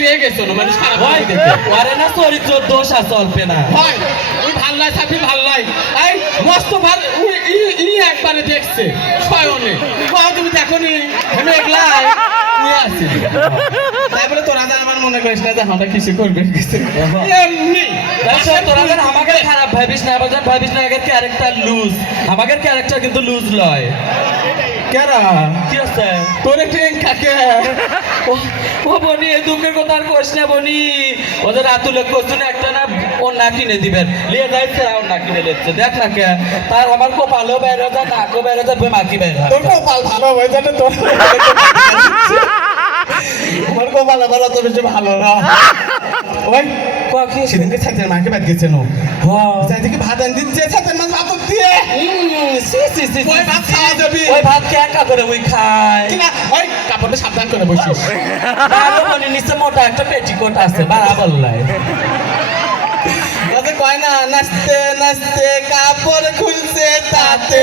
লিয়ে গেছো না মানে খারাপ হয় দেখে আরে না চরিত্র দোষ আছে অল্পে না হয় ওই ভাল নাই সাথে ভাল নাই এই মস্ত ভাল ই একবারে দেখছে স্বয়নে কও তুমি দেখো নি আমি একলাই নিয়ে আসি তারপরে তোরা যা আমার মনে করিস না যে আমরা কিছু করবে কিছু এমনি তোরা যেন আমাকে খারাপ ভাবিস না আবার ভাবিস না আগের ক্যারেক্টার লুজ আমাদের ক্যারেক্টার কিন্তু লুজ লয় কেরা কি আছে তোরে ট্রেন কাকে ও বনি এই দুঃখের কথা আর কোস না বনি ওদের রাতুলে কোসুন একটা না ও না কিনে দিবেন লিয়ে যাইছে আর না কিনে লেছে দেখ না কে তার আমার কপালও বের হয়ে যায় নাকও বের হয়ে যায় মাকি বের হয় তোর কপাল ভালো হয়ে যাবে তোর আমার কপাল ভালো তো বেশি ভালো না ওই কি সেদিনকে ছাতের মাকে বাদ গেছে নো হ্যাঁ সেদিনকে ভাত আন দিচ্ছে ছাতের মাছ ভাত দিয়ে ওই ভাত খাওয়া যাবি ওই ভাত কে একা করে ওই খায় কিনা ওই কাপড়টা সাবধান করে বসিস ভালো বনি নিচে মোটা একটা পেটিকোট আছে বাড়াবল লাই তাতে কয় না নাচতে নাচতে কাপড় খুলছে তাতে